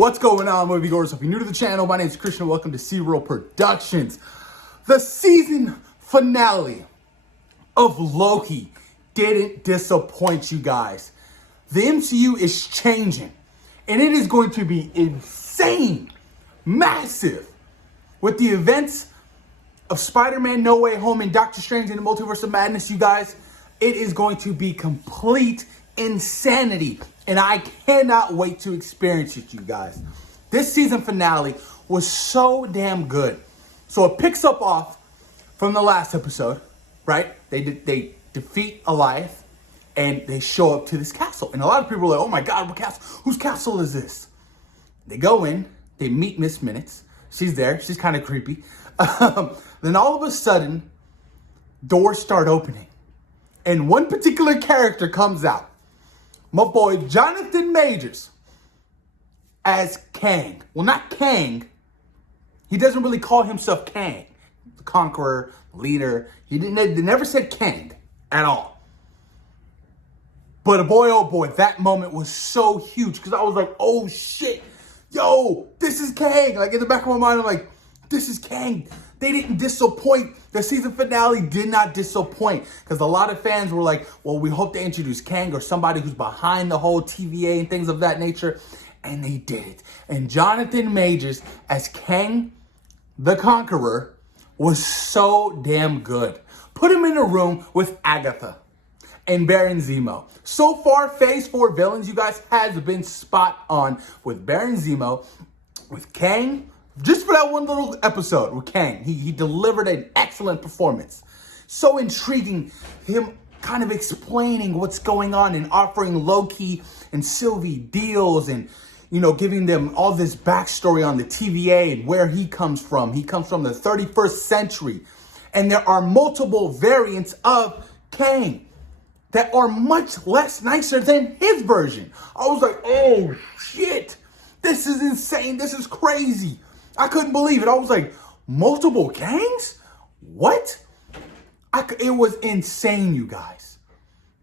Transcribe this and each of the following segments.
What's going on, moviegoers? If you're new to the channel, my name is Christian. Welcome to Serial Productions. The season finale of Loki didn't disappoint you guys. The MCU is changing, and it is going to be insane, massive, with the events of Spider-Man No Way Home and Doctor Strange in the Multiverse of Madness, you guys. It is going to be complete insanity, and I cannot wait to experience it, you guys. This season finale was so damn good. So it picks up off from the last episode, right? They defeat Goliath, and they show up to this castle. And a lot of people are like, oh my God, what castle? Whose castle is this? They go in, they meet Miss Minutes. She's there, she's kind of creepy. Then all of a sudden, doors start opening. And one particular character comes out. My boy, Jonathan Majors, as Kang. Well, not Kang. He doesn't really call himself Kang. The conqueror, leader. They never said Kang at all. But boy, oh boy, that moment was so huge. Because I was like, oh shit. Yo, this is Kang. Like in the back of my mind, I'm like, this is Kang. They didn't disappoint. The season finale did not disappoint. Because a lot of fans were like, well, we hope they introduce Kang or somebody who's behind the whole TVA and things of that nature. And they did it. And Jonathan Majors as Kang the Conqueror was so damn good. Put him in a room with Agatha and Baron Zemo. So far, Phase 4 villains, you guys, has been spot on with Baron Zemo, with Kang. Just for that one little episode with Kang, he delivered an excellent performance. So intriguing, him kind of explaining what's going on and offering Loki and Sylvie deals and, you know, giving them all this backstory on the TVA and where he comes from. He comes from the 31st century. And there are multiple variants of Kang that are much less nicer than his version. I was like, oh shit, this is insane. This is crazy. I couldn't believe it. I was like, multiple Kangs? What? It was insane, you guys.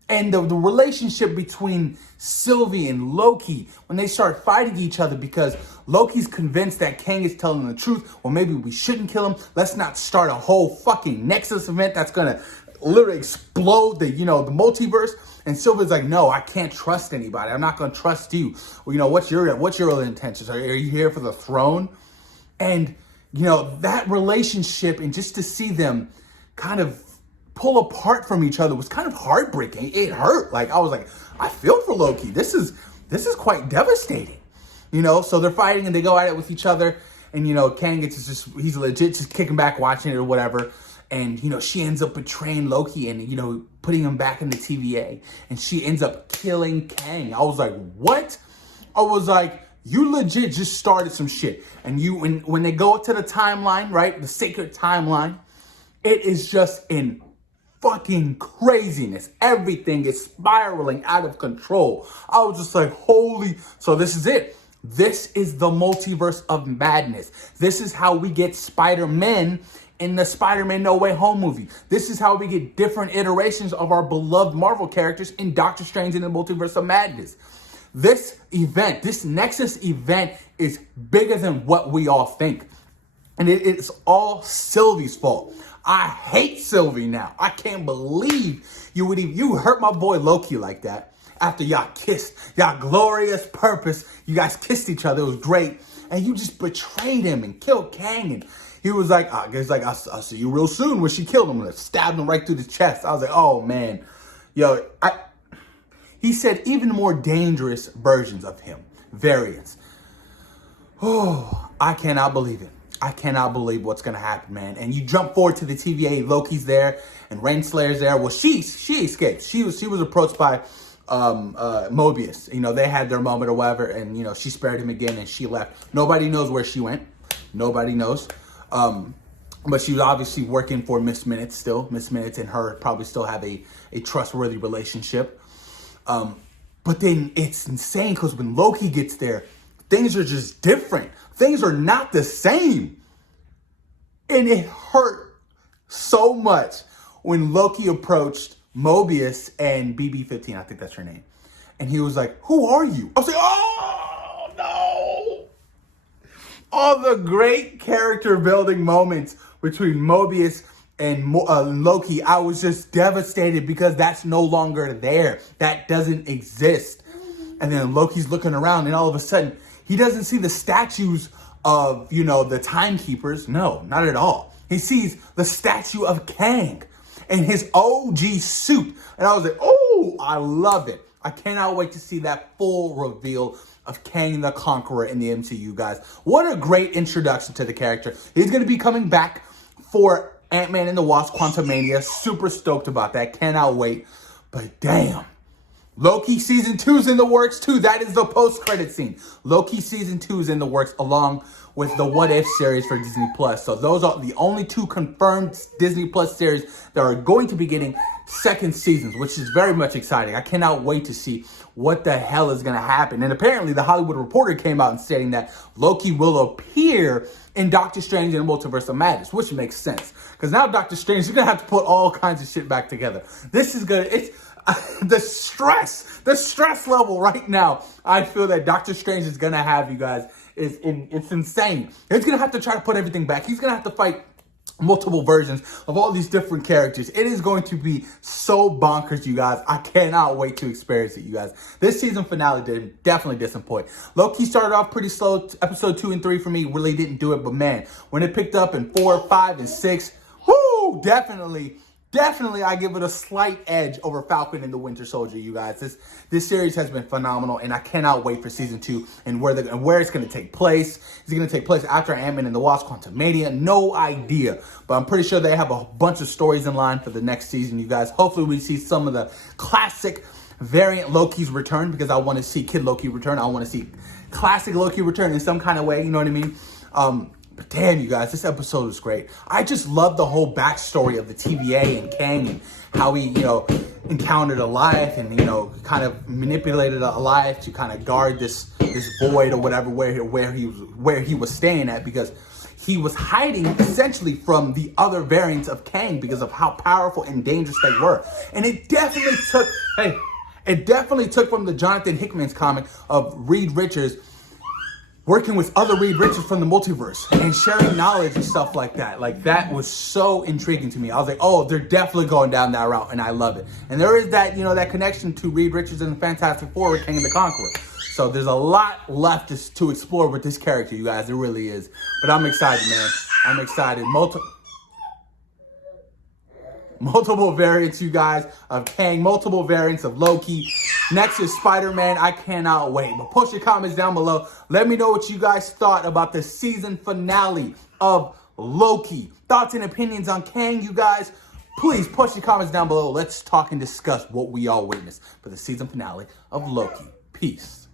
And the relationship between Sylvie and Loki, when they start fighting each other because Loki's convinced that Kang is telling the truth. Well, maybe we shouldn't kill him. Let's not start a whole fucking Nexus event that's going to literally explode the multiverse. And Sylvie's like, no, I can't trust anybody. I'm not going to trust you. Well, what's your other intentions? Are you here for the throne? And, that relationship, and just to see them kind of pull apart from each other was kind of heartbreaking. It hurt. Like, I was like, I feel for Loki. This is quite devastating. So they're fighting and they go at it with each other. And, Kang he's legit just kicking back, watching it or whatever. And, she ends up betraying Loki and, putting him back in the TVA. And she ends up killing Kang. I was like, what? I was like, you legit just started some shit. And when they go to the timeline, right? The sacred timeline, it is just in fucking craziness. Everything is spiraling out of control. I was just like, holy. So this is it. This is the multiverse of madness. This is how we get Spider-Man in the Spider-Man No Way Home movie. This is how we get different iterations of our beloved Marvel characters in Doctor Strange in the Multiverse of Madness. This event, this Nexus event, is bigger than what we all think. And it's all Sylvie's fault. I hate Sylvie now. I can't believe you hurt my boy Loki like that. After y'all kissed, y'all glorious purpose, you guys kissed each other, it was great. And you just betrayed him and killed Kang. And he was like, I'll see you real soon. When she killed him and stabbed him right through the chest. I was like, oh man. He said even more dangerous versions of him, variants. Oh, I cannot believe it. I cannot believe what's going to happen, man. And you jump forward to the TVA, Loki's there, and Rainslayer's there. Well, she escaped. She was approached by Mobius. They had their moment or whatever, and, she spared him again, and she left. Nobody knows where she went. Nobody knows. But she was obviously working for Miss Minutes still. Miss Minutes and her probably still have a trustworthy relationship. But then it's insane because when Loki gets there, things are just different. Things are not the same. And it hurt so much when Loki approached Mobius and BB-15, I think that's her name. And he was like, who are you? I was like, oh, no. all the great character building moments between Mobius and Loki. I was just devastated because that's no longer there. That doesn't exist. And then Loki's looking around and all of a sudden he doesn't see the statues of, the timekeepers. No, not at all. He sees the statue of Kang in his OG suit. And I was like, oh, I love it. I cannot wait to see that full reveal of Kang the Conqueror in the MCU, guys. What a great introduction to the character. He's going to be coming back for Ant-Man and the Wasp: Quantumania. Super stoked about that. Cannot wait. But damn. Loki Season 2 is in the works too. That is the post-credit scene. Loki Season 2 is in the works along with the What If series for Disney Plus. So those are the only two confirmed Disney Plus series that are going to be getting second seasons, which is very much exciting. I cannot wait to see what the hell is going to happen. And apparently the Hollywood Reporter came out and stating that Loki will appear in Doctor Strange and Multiverse of Madness, which makes sense. Because now Doctor Strange is going to have to put all kinds of shit back together. This is going to... the stress level right now, I feel that Doctor Strange is going to have, you guys, it's insane. He's going to have to try to put everything back. He's going to have to fight multiple versions of all these different characters. It is going to be so bonkers, you guys. I cannot wait to experience it, you guys. This season finale did definitely disappoint. Loki started off pretty slow. Episode 2 and 3 for me really didn't do it. But man, when it picked up in 4, 5, and 6, whoo, definitely I give it a slight edge over Falcon and the Winter Soldier, you guys. This series has been phenomenal, and I cannot wait for season 2 and where it's going to take place. Is it going to take place after Ant-Man and the Wasp: Quantumania? No idea, but I'm pretty sure they have a bunch of stories in line for the next season, you guys. Hopefully we see some of the classic variant Lokis return, because I want to see Kid Loki return. I want to see classic Loki return in some kind of way, you know what I mean? But damn, you guys, this episode was great. I just love the whole backstory of the TVA and Kang and how he, encountered Goliath and, kind of manipulated Goliath to kind of guard this void or whatever where he was staying at, because he was hiding essentially from the other variants of Kang because of how powerful and dangerous they were. And it definitely took from the Jonathan Hickman's comic of Reed Richards working with other Reed Richards from the Multiverse and sharing knowledge and stuff like that. Like, that was so intriguing to me. I was like, oh, they're definitely going down that route, and I love it. And there is that, that connection to Reed Richards and the Fantastic Four with Kang the Conqueror. So there's a lot left to explore with this character, you guys. There really is. But I'm excited, man. I'm excited. Multiple variants, you guys, of Kang. Multiple variants of Loki. Next is Spider-Man. I cannot wait. But post your comments down below. Let me know what you guys thought about the season finale of Loki. Thoughts and opinions on Kang, you guys. Please post your comments down below. Let's talk and discuss what we all witnessed for the season finale of Loki. Peace.